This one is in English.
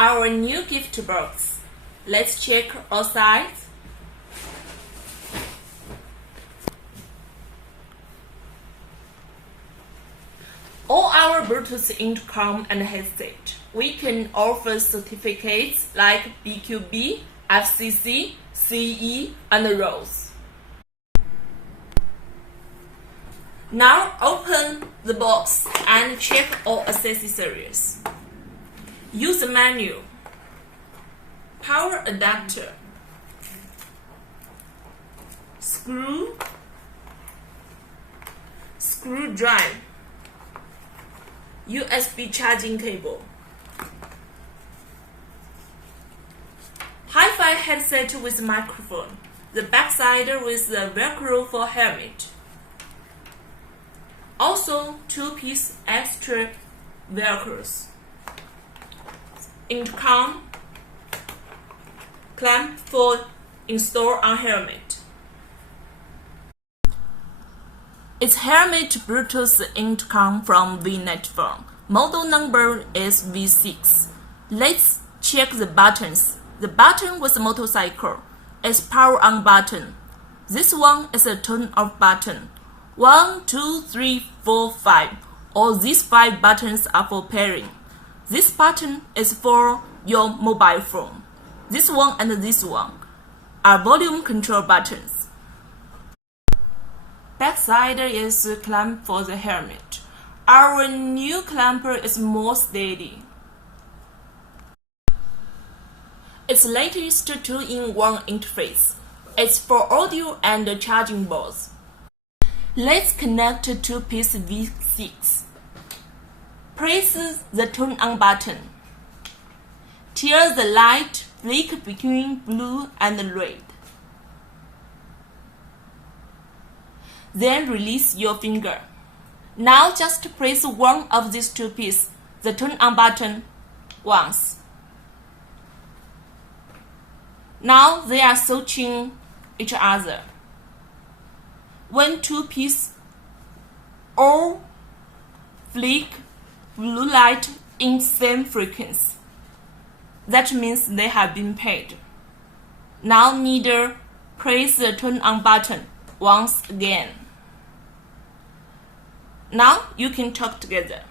our new gift box. Let's check all sides. All our Bluetooth intercom and headset. We can offer certificates like BQB, FCC, CE, and ROSE. Now open the box and check all accessories. Use the menu. Power adapter. Screw drive. USB charging cable. Hi-Fi headset with microphone. The backside with the Velcro for helmet. Also, 2-piece extra Velcros. Intercom clamp for install on helmet. It's helmet Bluetooth intercom from V9 Model number is V6. Let's check the buttons. The button with the motorcycle is power on button. This one is a turn off button. 1, 2, 3, 4, 5. All these 5 buttons are for pairing. This button is for your mobile phone. This one and this one are volume control buttons. Backside is a clamp for the helmet. Our new clamper is more steady. It's latest 2-in-1 interface. It's for audio and charging both. Let's connect to 2-piece V6. Press the turn on button. Till the light flick between blue and red. Then release your finger. Now just press one of these 2 pieces, the turn on button, once. Now they are touching each other. When 2 pieces all flick blue light in same frequency, that means they have been paired. Now neither press the turn on button once again. Now you can talk together.